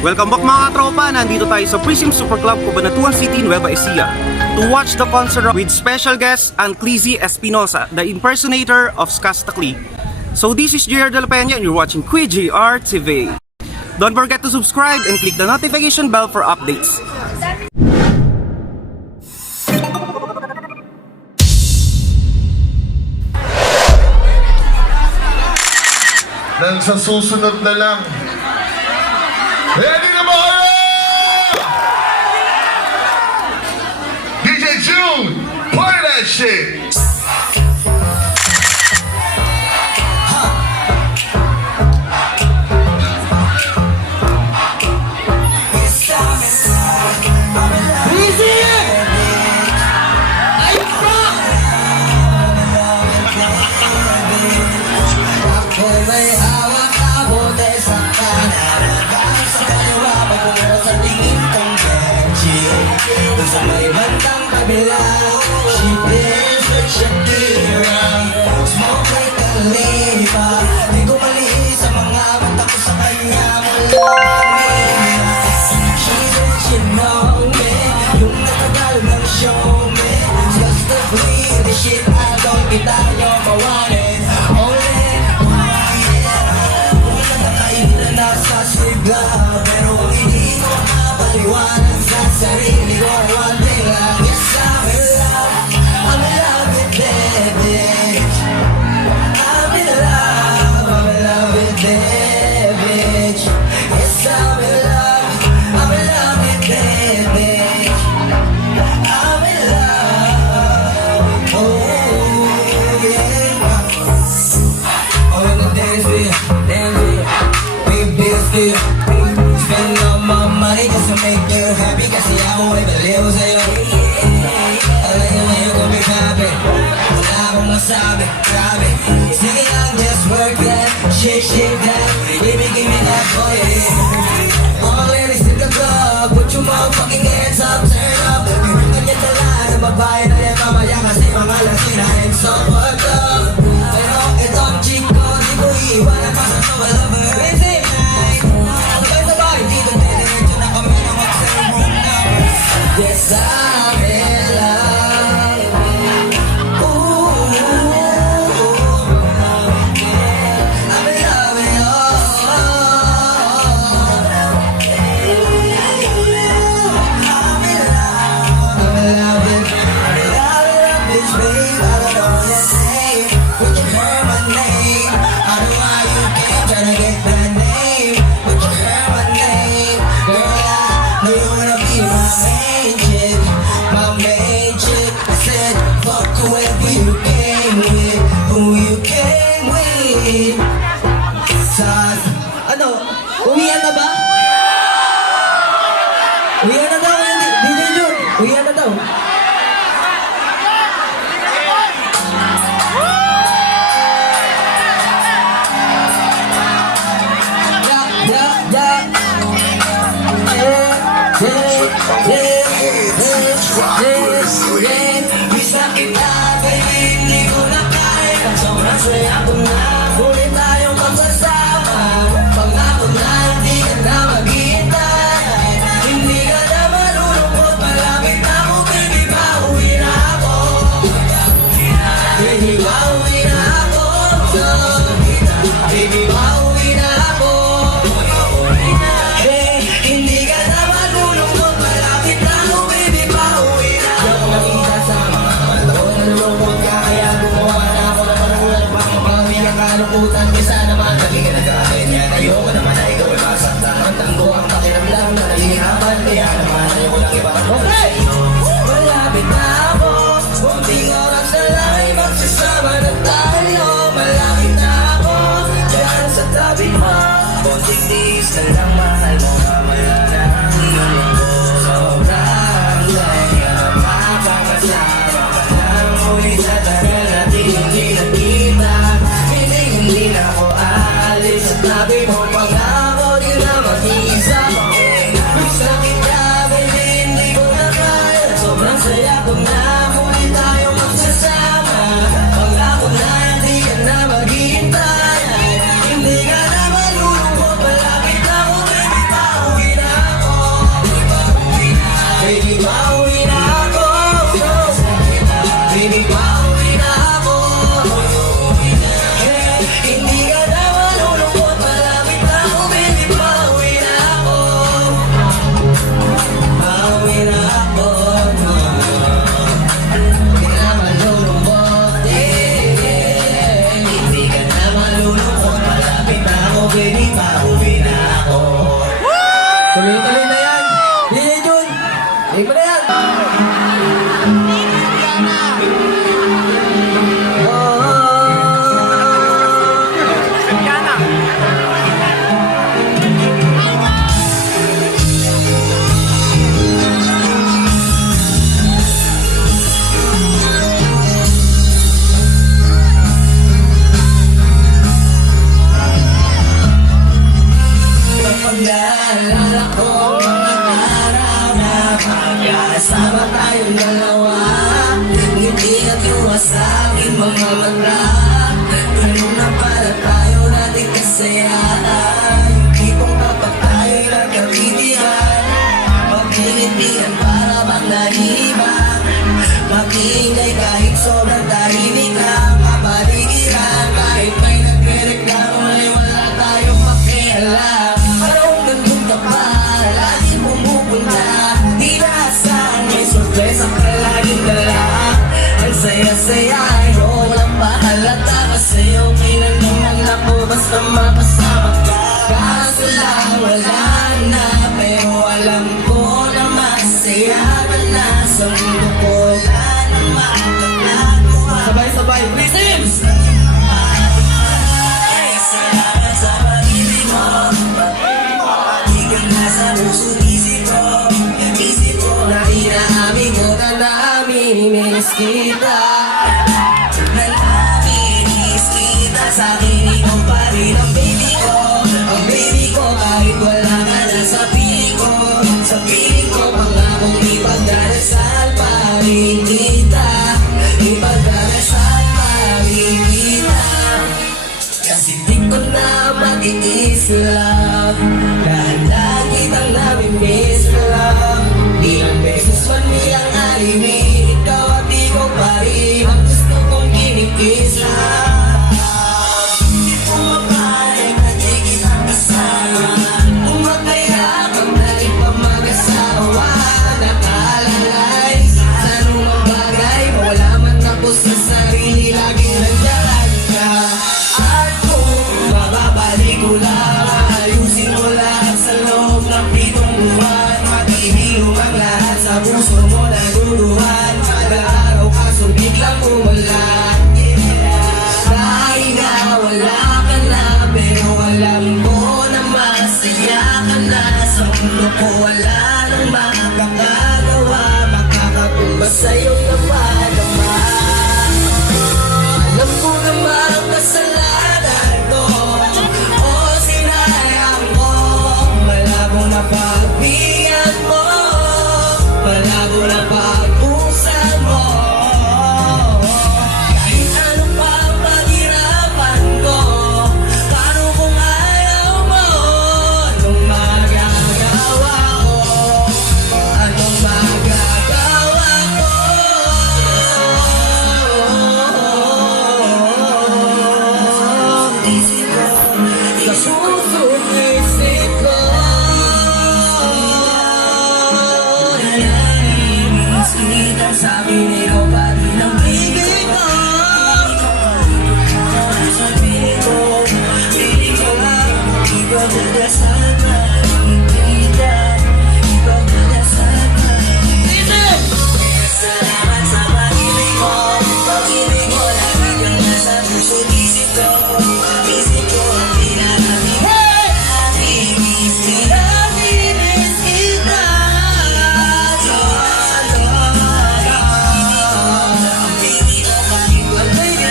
Welcome back mga katropa, nandito tayo sa Prism Super Club, Cabanatuan City, Nueva Ecija to watch the concert with special guest Anclizzy Espinosa, the impersonator of Skastakli. So this is JR De La Peña and you're watching Quid JR TV. Don't forget to subscribe and click the notification bell for updates. Nang sa susunod na lang. Ready na ba kayo? DJ June, play that shit! Sa may bandang kabila, she feels like Shakira, smoke like Khalifa. Di ko mali sa mga mata ko sa kanya mula kanina. She said she know me, yung natagal ng show me. Just to free the shit I don't get out of mawanin. Only one, kung nakakailan na sa sigla, pero hindi ko mapaliwanag sa sarili ko. One thing lang, yes, I'm in love with that bitch. I'm in love with that bitch. Yes, I'm in love with that bitch. I'm in love, oh yeah. Oh, the dance with, big bills still. Spend all my money just to make you happy, kasi ako ay baliw sa'yo. Alam niyo ngayon kung may sabi, wala akong masabi, grabe. Sige lang, just work that, shake that. Baby, give me that boy. All ladies in the club, put your motherfucking hands up, turn up. Kanya tala na babae na yan mamaya, kasi mga lasina and so fucked up. Pero itong chick ko, di ko iiwan ang pasang to, I love her. Crazy night, sabay-sabay, dito diretso na kami na mag-cellphone na. Yes, I'm in love. Ooh, I'm in love with you. I'm in love with bitch, babe. I don't know your name. Would you hear my name? I know how you came, tryna get that name. Would you hear my name? Girl, I know you wanna be my main chick. My main chick. I said, fuck whoever you came with. Who you came with. Sas, ano? Uwian na ba? Uwian na daw, hindi. DJ Jun, uwian na daw. Bisa kita, baby, hindi ko na kaya. Sobrang saya ko na, huli tayong magsasama. Pangako na, hindi ka na maghihintay. Hindi ka na malulungkot, malapit na ako, baby, pauwi na ako. Baby, pauwi na ako. Baby, pauwi na ako. Hindi ka na malulungkot, malapit na ako, baby, pauwi na ako. Nakita sa mga mata ko, nalulungkot ka, kaya gumawa na ako ng manulat. Baka mami ang kalungkutan, kesa naman naging nag-aamin yan. Ayoko naman na ikaw ay masaktan. Ang tanggo ang pakiramdam na nahihirapan, kaya naman ayoko lang ipatapos sa iyo. Malapit na ako, konting oras na lang ay magsasama na tayo. Malapit na ako, dyan sa tabi mo. Konting tiis na lang, mahal mo, mamaya na ang iyong linggo. Sobrang gaya, makakasama ka lang. Uwi sa tagal natin hindi nagkita. Hindi na ako aalis sa tabi mo. Pangako di na mag-iisa. Gusto kita, baby, hindi ko na kaya. Sobrang saya ko na, huli tayo magsasama. Pangako na, hindi ka na maghihintay. Hindi ka na malulungkot, malapit ako, baby, pauwi baby, pauwi na ako. Tuloy-tuloy na yan. DJ Jun, hindi mo na yan. Kapag naalala ko ang mga araw na magkasama tayong dalawa, ngiti at luha sa aking mga mata. Ganun na pala tayo natin kasayahan, yung tipong kapag tayo'y nagkabitihan, magpinitihan para bang nahibang, mag-iingay kahit sobrang tahimik lang, kapaligiran kahit may nagre-reklamo ay wala tayong makialam. Parang gandun ka pa, lagi pumupunta, di naasahan may sorpresa ka laging dala. Ang saya-saya ay walang pahalata, kasi okay lang naman ako basta makasama ka. Kaso lang wala na, pero alam ko na masaya ka na sa mundo ko. Wala na makakagawa. Sabay-sabay, please! Salamat sa pag-ibig mo, pati ka na sa puso isip ko na inaamin ko na namimiss kita. Na namimiss kita, sa akin ikaw pa rin ang baby ko. Ang baby ko kahit wala ka na sa piling ko. Sa piling ko pangakong ipagdarasal pa rin kita. Ipagdarasal pa rin kita. Kasi di ko na matiis lang, dahan-dahan kitang namimiss lang. Ilang beses man nilang alimin, ikaw at ikaw pa rin ang gusto kong kinikis lang. Di pumapayag na di kita kasama, kung magkayakang na rin pa mag-asawa. Nakaalalay sa anumang bagay, mawala man ako sa sarili, laging nandiyan ka. At kung mababalik ko lang, ayusin mo lahat sa loob ng 7 buwan. Matibilo ang lahat sa puso mo naguluhan. Kada araw kaso biglang umulan. Dahil nga wala ka na, pero alam ko na masaya ka na. Sa mundo ko wala nang makakagawa, makakatumba sa'yo naman. Alam ko naman kasalanan ko, o sinayang ko. Malabo na pagbigyan mo, malabo na pag-usan mo. Kahit ano pa ang paghirapan ko, paano kung ayaw mo? Anong magagawa ko? Anong magagawa ko? Sa puso't isip ko, nalilinis kita, sabi ikaw pa rin ang baby ko. Sa piling ko lang, ikaw dadasal pa rin kita, ikaw dadasal pa rin. Salamat sa pag-ibig mo, pag-ibig mo, lagi kang nasa puso't isip ko. Isip ko ang pinakabig. Namimiss kita, namimiss kita. Ang baby ko kahit wala ka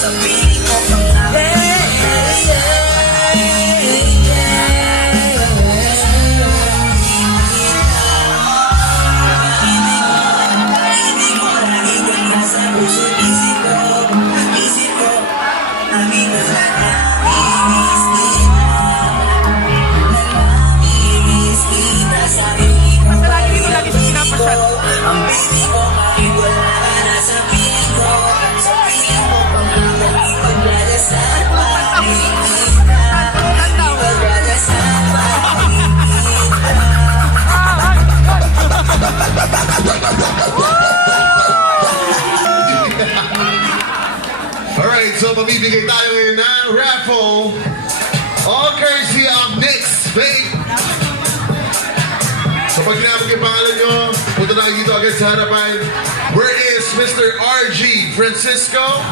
sa piling ko pang Alright, so mamibigay tayo ngayon ng raffle. All courtesy of Nick's Vape. So pag tinawag yung pangalan nyo, punta na kayo dito agad sa harapan. Where is Mr. RG Francisco?